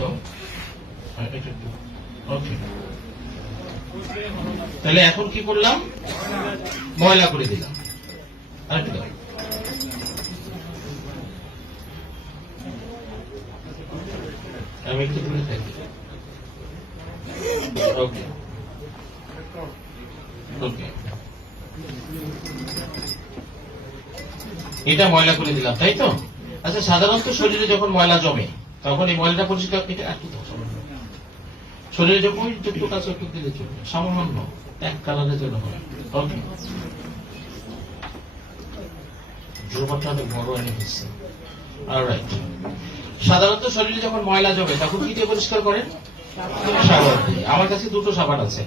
তো ওকে। তাহলে এখন কি করলাম, ময়লা করে দিলাম। আরেকটু দাও। আমি একটু দূরে থাকি। ওকে ওকে, এটা ময়লা করে দিলাম, তাই তো? আচ্ছা, সাধারণত শরীরে যখন ময়লা জমে তখন এই ময়লাটা পরিষ্কার, এটা একটু দাও, শরীরে যখন যুক্ত কাজ একটু দিলে চলবে, সামান্য এক কালারের জন্য হয়। ওকে, জোরটা অনেক বড় এনে দিচ্ছে। অলরাইট, সাধারণত শরীরে যখন ময়লা জমে তখন কি দিয়ে পরিষ্কার করেন? সাবান দিয়ে। আমার কাছে দুটো সাবান আছে,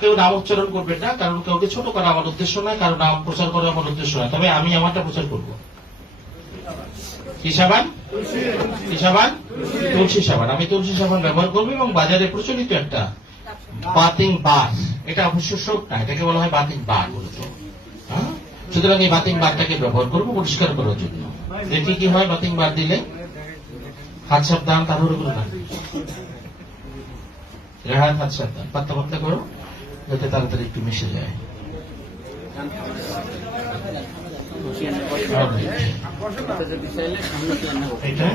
কেউ নাম উচ্চারণ করবেন না, কারণ কাউকে ছোট করা আমার উদ্দেশ্য নয়, কারো নাম প্রচার করা আমার উদ্দেশ্য নয়, তবে আমি আমারটা প্রচার করব। কি সাবান? কি সাবান? তুলসী সাবান। আমি তুলসী সাবান ব্যবহার করবো এবং বাজারে প্রচলিত একটা বাথিং বার, এটা অবশ্য সোপ না, এটাকে বলা হয় বাথিং বার মূলত। সুতরাং এই বাথিং বারটাকে ব্যবহার করবো পরিষ্কার করার জন্য। দেখি কি হয় বাথিং বার দিলে। হাত সাবধান, তাড়াহুড়ো করে না, রেহাত হাত সাবধান, পাতলা পাতলা করো যাতে তাড়াতাড়ি একটু মিশে যায়। এটা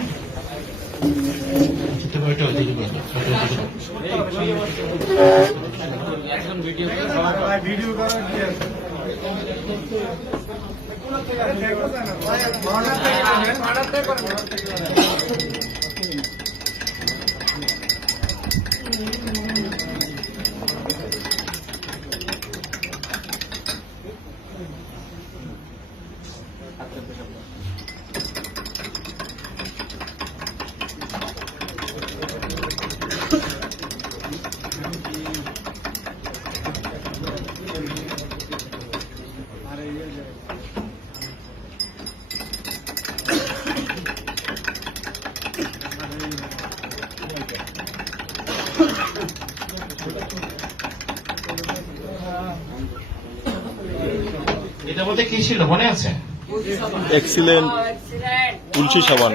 এটার মধ্যে কি ছিল মনে আছে? এক্সিলেন্ট তুলসী সাবান।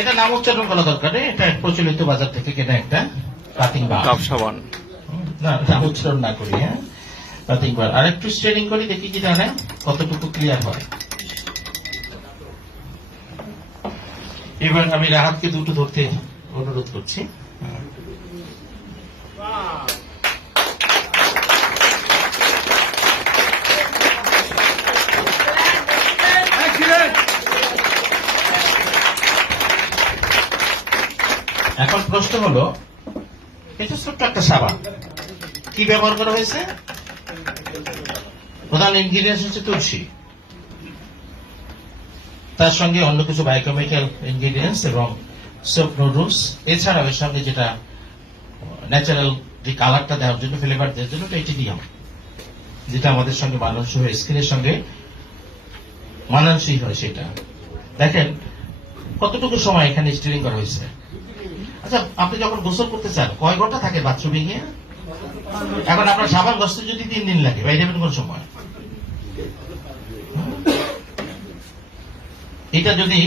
এটা নাম উচ্চারণ করা দরকার নেই, এটা প্রচলিত বাজার থেকে কেনা একটা বাথিং বার, কাপ সাবান। না, নাম উচ্চারণ না করি। হ্যাঁ, বাথিং বার। আর একটু স্ট্রেনিং করি, দেখি কি জানে কতটুকু ক্লিয়ার হয়। এবার আমি রাহাতকে দুটো ধরতে অনুরোধ করছি। এখন প্রশ্ন হলো, এটা ছোট্ট একটা সাবান, কি ব্যবহার করা হয়েছে? প্রধান ইনগ্রিডিয়েন্টস হচ্ছে তুলসী, তার সঙ্গে অন্য কিছু বায়োকেমিক্যাল ইনগ্রিডিয়েন্টস এবং সোপ নুডলস, এছাড়াও এর সঙ্গে যেটা ন্যাচারাল যে কালারটা দেওয়ার জন্য, ফ্লেভার দেওয়ার জন্য টিটিনিয়াম, যেটা আমাদের সঙ্গে মানানসই হয়, স্কিনের সঙ্গে মানানসই হয় সেটা। দেখেন কতটুকু সময় এখানে স্টিরিং করা হয়েছে। আচ্ছা, আপনি যখন গোসল করতে চান কয় ঘন্টা থাকে বাথরুমে গিয়ে? এখন আপনার সাবান ঘষতে যদি 3 দিন লাগে, বাইরে যাবেন কোন সময়? এটা যদি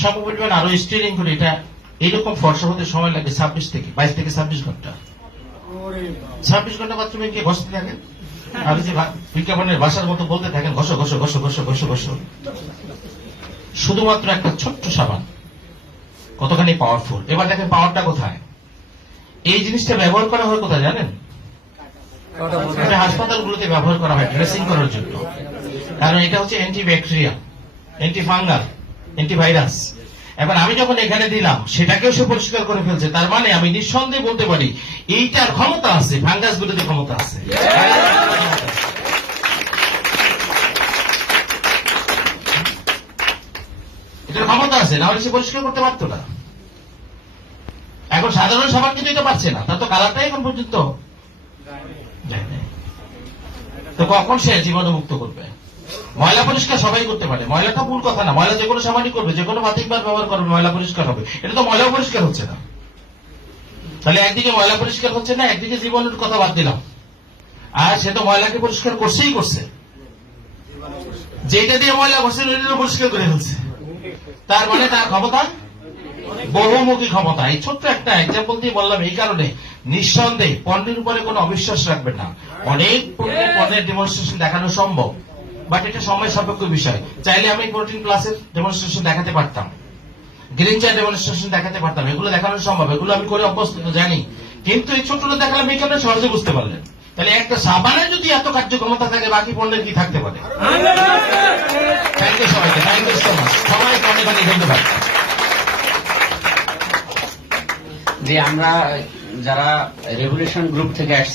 সমপরিমাণ আরো স্টিরিং করে এটা এইরকম ফর্সা হতে সময় লাগে 22 থেকে 26 ঘন্টা। 26 ঘন্টা বাথরুমে গিয়ে ঘষতে থাকেন, আর যে বিজ্ঞাপনের ভাষার মতো বলতে থাকেন ঘষো ঘষো ঘষো ঘষো ঘষো ঘষো। শুধুমাত্র একটা ছোট্ট সাবান কতখানি পাওয়ারফুল। এবার দেখেন পাওয়ারটা কোথায়। এই জিনিসটা ব্যবহার করা হয় কোথায় জানেন? হাসপাতালগুলোতে ব্যবহার করা হয় ড্রেসিং করার জন্য, কারণ এটা হচ্ছে অ্যান্টিব্যাকটেরিয়া, অ্যান্টিফাঙ্গাল, অ্যান্টিভাইরাস। এখন আমি যখন এখানে দিলাম সেটাকেও সে পরিষ্কার করে ফেলছে, তার মানে আমি নিঃসন্দেহে বলতে পারি এইটার ক্ষমতা আছে, ফাঙ্গাস বিরোধী ক্ষমতা আছে। এটার ক্ষমতা আছে, না হলে সে পরিষ্কার করতে পারতো না। এখন সাধারণ সাবান কিন্তু এটা পারছে না, তার তো কালারটাই এখন পর্যন্ত যায় না। তো কখন সে জীবাণুমুক্ত করবে? ময়লা পরিষ্কার সবাই করতে পারে, ময়লাটা ভুল কথা না, ময়লা যে কোনো সাবানই করবে, যে কোনো বাথিং বার ব্যবহার করবে, ময়লা পরিষ্কার হবে। এটা তো ময়লাও পরিষ্কার হচ্ছে না। তাহলে একদিকে ময়লা পরিষ্কার হচ্ছে না, একদিকে জীবাণুর কথা বাদ দিলাম, আর সে তো ময়লাকে পরিষ্কার করছেই করছে, যেটা দিয়ে ময়লা ঘষছেন ওইটা পরিষ্কার করে ফেলছে। তার মানে তার ক্ষমতা বহুমুখী ক্ষমতা। এই ছোট্ট একটা এক্সাম্পল দিয়ে বললাম এই কারণে, নিঃসন্দেহে পণ্যের উপরে কোনো অবিশ্বাস রাখবেন না। অনেক পণ্যের ডেমনস্ট্রেশন দেখানো সম্ভব, বাট এটা সময় সাপেক্ষ বিষয়। চাইলে আমি প্রোটিন প্লাসের ডেমনস্ট্রেশন দেখাতে পারতাম, গ্রিন চায়ের ডেমনস্ট্রেশন দেখাতে পারতাম, এগুলো দেখানো সম্ভব, এগুলো আমি করে অভ্যস্ত জানি। কিন্তু এই ছোটটা দেখালাম এই কারণে সহজে বুঝতে পারলেন। তাহলে একটা সাবানের যদি এত কার্যক্ষমতা থাকে, বাকি পণ্যের কি থাকতে পারে? থ্যাংক ইউ সবাইকে, থ্যাংক ইউ সো মাচ, সবাইকে অনেক অনেক ধন্যবাদ। যে আমরা যারা রেভলিউশন গ্রুপ থেকে আসছি